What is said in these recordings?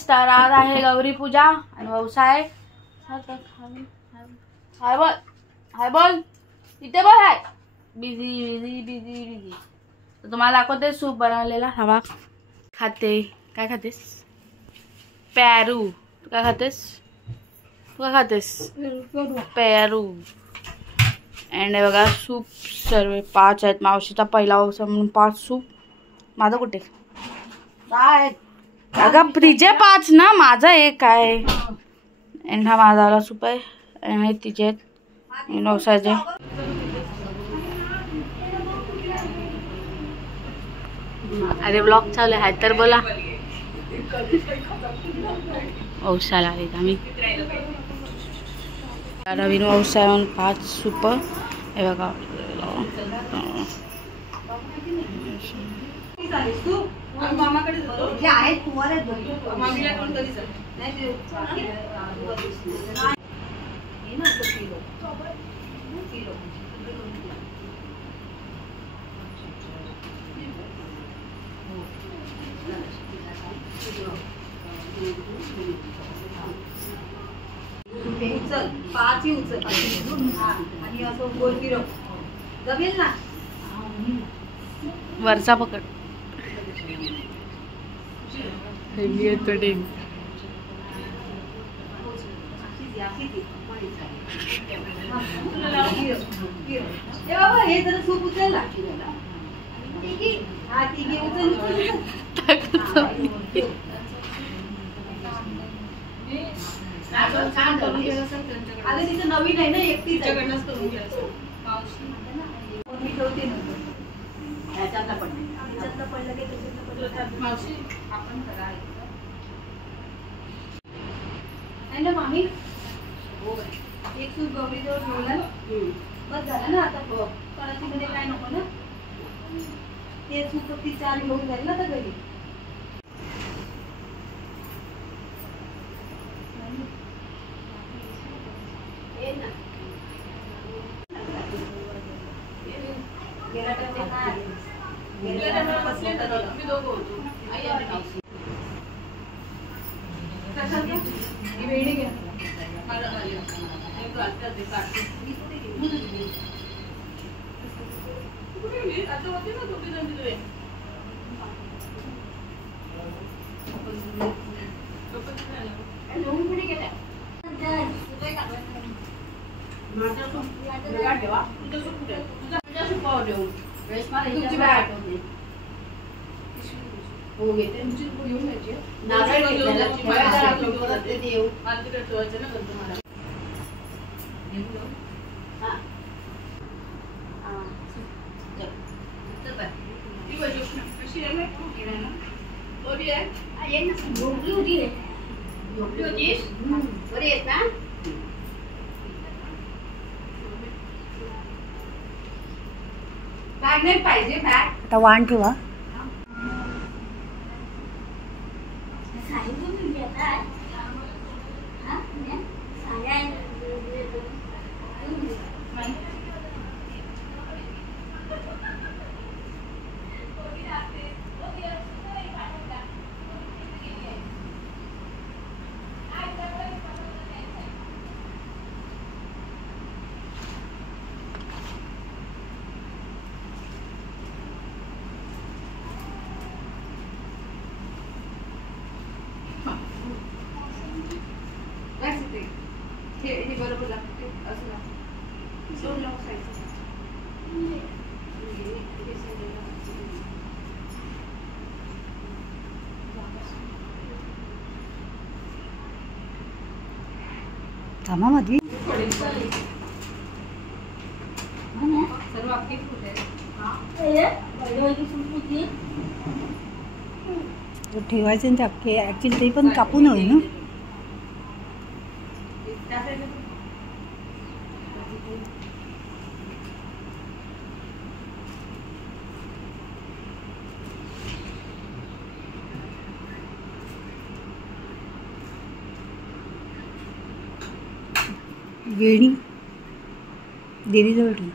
गाईस, तर आज आहे गौरी पूजा आणि व्यवसाय हाय बोल इथे बोल हाय बिझी बिझी बिझी बिझी. तर तुम्हाला दाखवते सूप बनवलेला. हवा खाते. काय खातेस? पेरू. तू काय खातेस? पेरू. अँड बघा सूप सर्व 5 आहेत. मावशीचा पहिला व्यवसाय म्हणून 5 सूप. माझं कुठे? अगं फ्रीजे 5 ना, माझा 1 आहे. अँड हा माझा सूप आहे. आणि तिचे आहेत व्यवसायाचे. अरे ब्लॉग चालू आहे तर बोला. व्यवसायाला आलेत आम्ही. नवीन व्यवसाय म्हणून 5 सूप हे बघा. उचल 5 ही उचल आणि असं गोल फिरव. जमेल ना? वरचा पकड. हे जरा सूप उचल ना. हा तिघे उचल. अगं तिचं नवीन आहे ना, एकटीच करून घ्या. मी ठेवते नंतर. त्याच्यातला पण त्याच्यातला पडलं की त्याच्यातला मावशी आपण करा आहे ना मामी. हो एक सूप गौरीजवळ ठेवलं बस झालं ना. आता कळशीमध्ये काय नको ना. ते सूप ती 4 घेऊन जाईल ना तर घरी. हो घेते तुमची पुढे येऊन घ्यायची. नारळ देऊ आरती ठेवायचं ना तुम्हाला. हां हां चल बाय. ती वजू कशी आहे ना? बरी आहे. ये ना. झोपली होती. झोपली होतीस? बरी आहेत ना? बॅग नाही पाहिजे बॅग. आता वाण ठेवा. हे बरोबर लागते असं लागतं. सोड लावून खायचं. थांबा मधी सर्व आपली फुट ठेवायचं ना. ऍक्च्युली ते पण कापून होईल ना. वेणी देवीजवळ ठेव.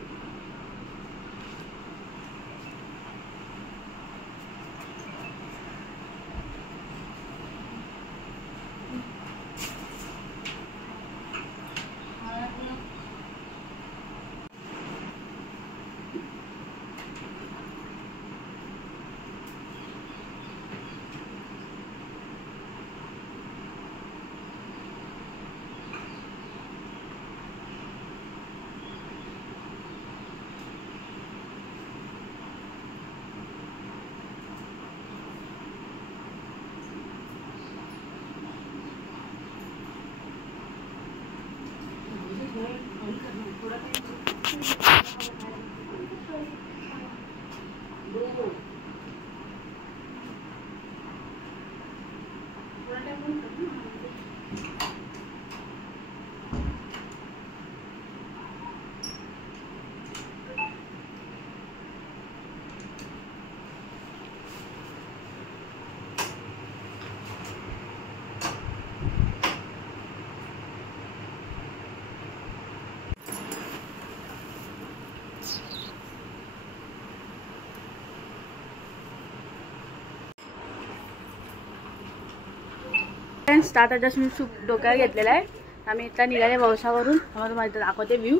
फ्रेंड्स, तर आता जस्ट मी सूप डोक्यावर घेतलेला आहे. आम्ही इथं निघाले वौसावरून. आम्हाला माहिती दाखवते व्ह्यू.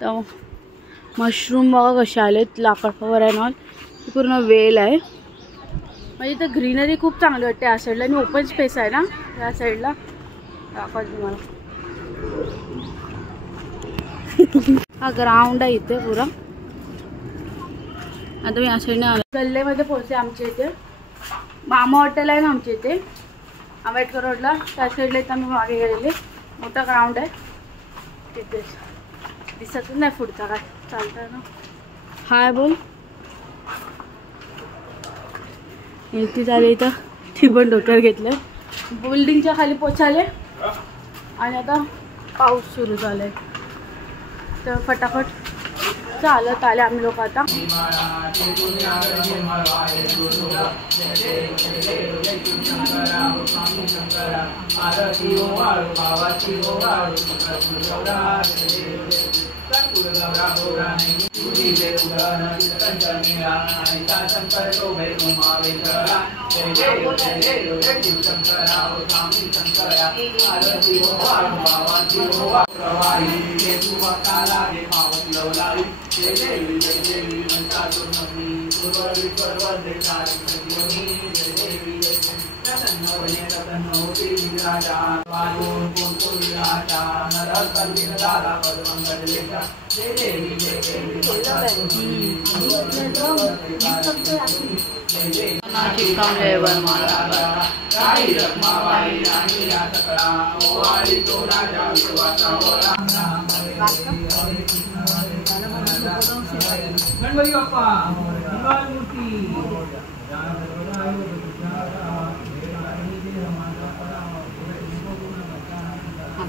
तर मशरूम बघा कसे आलेत, लाकड फ्लावर आहे ना, पूर्ण वेल आहे. म्हणजे इथं ग्रीनरी खूप चांगली वाटते या साईडला आणि ओपन स्पेस आहे ना या साईडला. दाखवते तुम्हाला. हा ग्राउंड आहे इथे पुरा. आता मी या साईडने आलो. गल्लेमध्ये पोहोचले आमच्या इथे. मामा हॉटेल आहे ना आमच्या इथे आंबेडकर रोडला, त्या साईडला इथं आम्ही मागे गेलेले. मोठा ग्राउंड आहे तिथे. दिसतच नाही पुढचा काय चालतंय ना. हाय बोल. इथे झाले इथं ती पण डोक्यावर घेतलं. बिल्डिंगच्या खाली पोचाले आणि आता पाऊस सुरू झालाय. तर फटाफट चालत आले आम्ही लोक आता. गणपती बाप्पा मूर्ती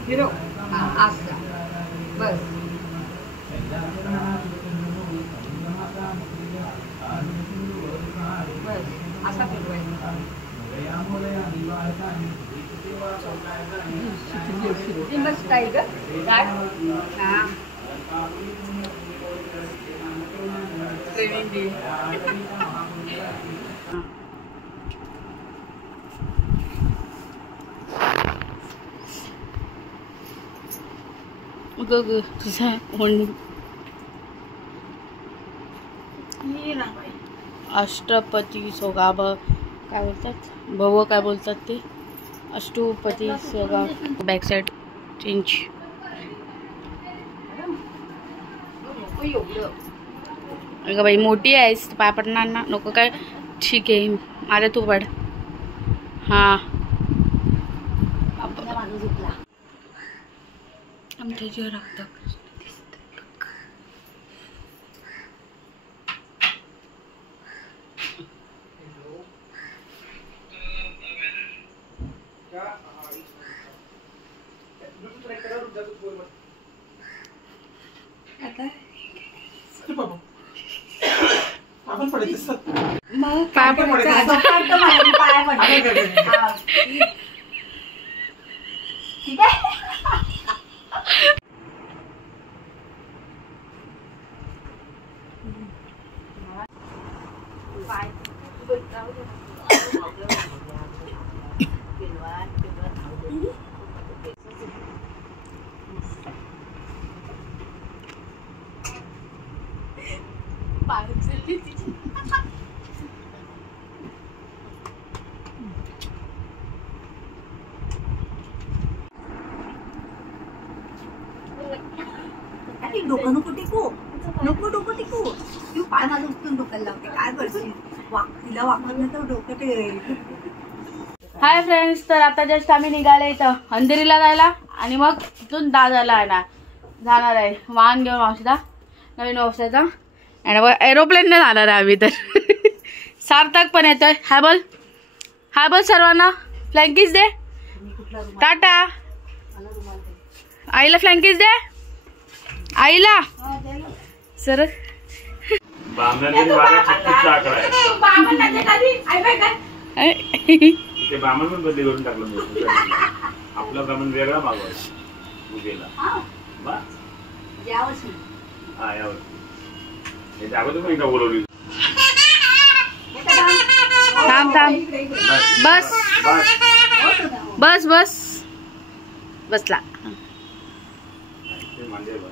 फिरो. असं बस. बस असा फिरवायचा. मस्त आहे ग. काय हां ट्रेनिंग दे. अष्टपती सोगा काय बोलतात भव काय बोलतात ते अष्टपती सोगा. Back side change. अगं बाई मोठी आहेस पाय पडणार ना. नको काय. ठीक आहे माझ्या तू पड. हां आमच्या जे राहतात पाय पडायचं. डोकं नको टिकू. नको डोकं टिकू. तू पाय माझं उठून डोक्याला लावते. काय करशील. तिला वाकवलं तर डोकं ते. हाय फ्रेंड्स, तर आता जस्ट आम्ही निघाले इथं अंधेरीला जायला आणि मग तिथून दादरला जाणार आहे. वाहन घेऊन मावशीला नवीन व्यवसायाचा आणि एरोप्लेनने जाणार आहे आम्ही. तर सार्थक पण येतोय. हाय बोल. हाय बोल सर्वांना. फ्लँकीज दे. टाटा. आईला फ्लँकीज दे. आईला सर ते ब्राह्मण पण बदली करून टाकलं. आपला ब्राह्मण वेगळा मागवायचा उद्याला. हा यावर्षी अगोदर पण एकदा बोलवली. थांब थांब. बस बस बस बस बसला. ते मांडे बघ.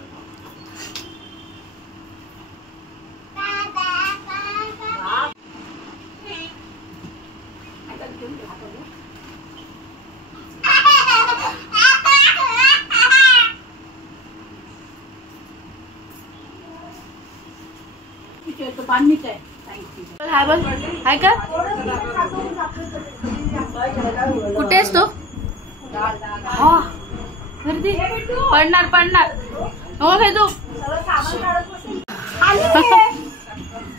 हाय बोल. हाय का कुठे आहेस तू? हा वरती पडणार पडणार. हो काय तू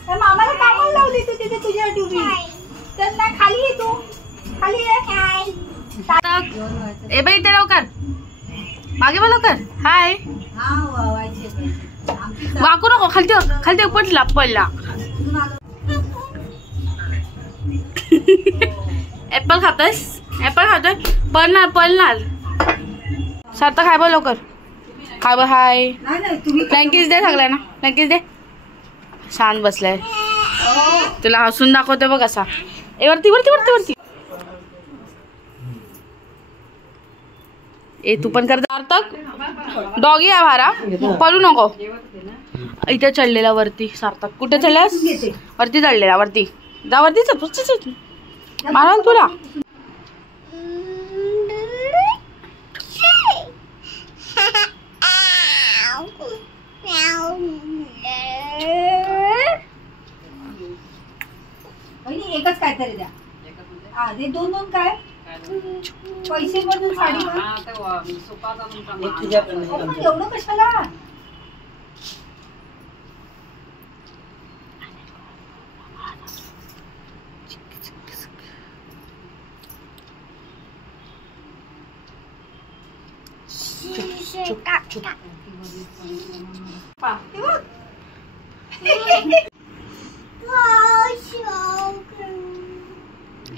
मामाला कामाला लावली तू तिथे तुझ्या ड्युटी. तर ना खाली ये तू. खाली ये. ए बाई इथे लवकर मागे बघ लवकर. हाय वाकू नको. खालती खालती पडला पडला. ऍपल खातोस? ऍपल खातोय? पडणार पडणार. सार्थक हाय बोल लवकर. हाय बोल. हाय ब्लँकेट दे सगळ्या ना. ब्लँकेट दे. शांत बसलाय. तुला हसून दाखवते बघ असा. ए वरती वरती वरती वरती. ए तू पण कर. सार्थक डॉगी आहे भारा पळू नको. इथे चढलेला वरती. सार्थक कुठे चढल्यास? वरती चढलेला वरती. जा वरती चल. मारा तुला. एकच काय तरी द्या. दे दोन दोन काय पैसे म्हणून साडी एवढं कशाला?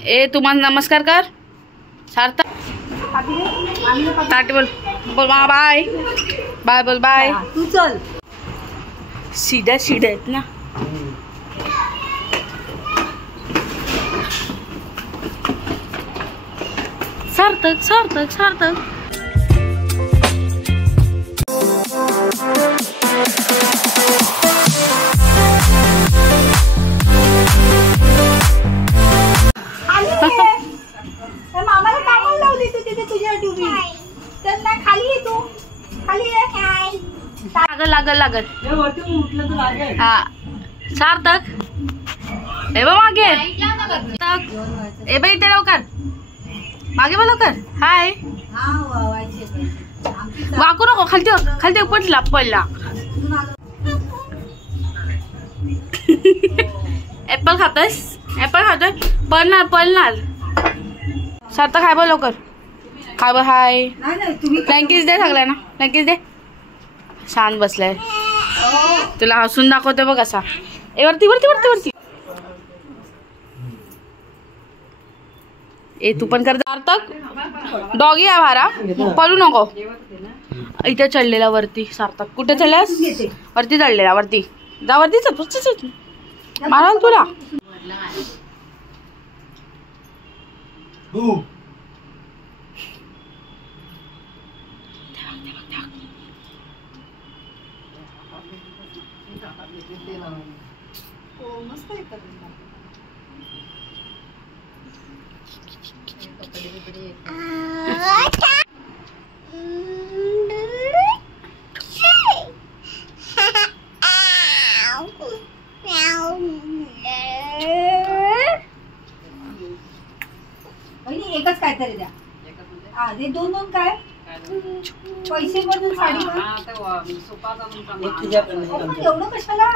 ए तू मला नमस्कार कर. सार्थक बोल बोल बाय बाय बोल बाय. तू चल. सीधा सीधा आहेत ना. सार्थक सार्थक सार्थक. मामाला कामाला लावली तू तिथे तुझ्या ड्युटी. तर ना खाली ये तू. खाली ये. लागल लागल लागल. हा सार्थक ए बा मागे. ए बाई इथे लवकर मागे बघ लवकर. हाय वाकू नको. खालती खालती पडला पडला. ऍपल खातोस? ऍपल खातोय? पडणार पडणार. सार्थक हाय बोल लवकर. हाय बोल. हाय ब्लँकेट दे सगळ्या ना. ब्लँकेट दे. शांत बसलाय. तुला हसून दाखवते बघ असा. ए वरती वरती वरती वरती. ए तू पण कर. सार्थक डॉगी आहे भारा पळू नको. इथे चढलेला वरती. सार्थक कुठे चढल्यास? वरती चढलेला वरती. जा वरती चल. मारा तुला. एकच काय तरी द्या. दे दोन दोन काय पैसे म्हणून साडी एवढं कशाला?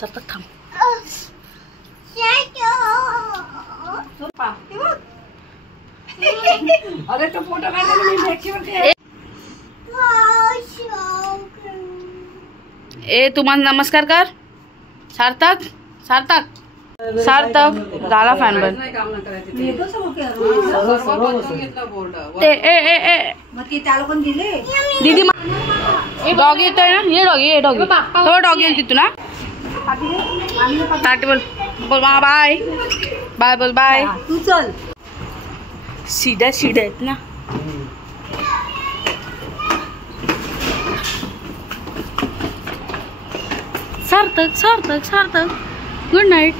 सार्थक थांब. अरे तो फोटो काढला. ए तू मला नमस्कार कर. सार्थक सार्थक सार्थक झाला फॅन बंद. त्याला पण दिले दीदी डॉगी येतोय ना. ये डॉगी ये डॉगी तो डॉगी येईल तिथून ना. ताट बोल बोल बाय बाय बोल बाय. तू चल. सीधा सीधा आहेत ना. सार्थक सार्थक सार्थक गुड नाईट.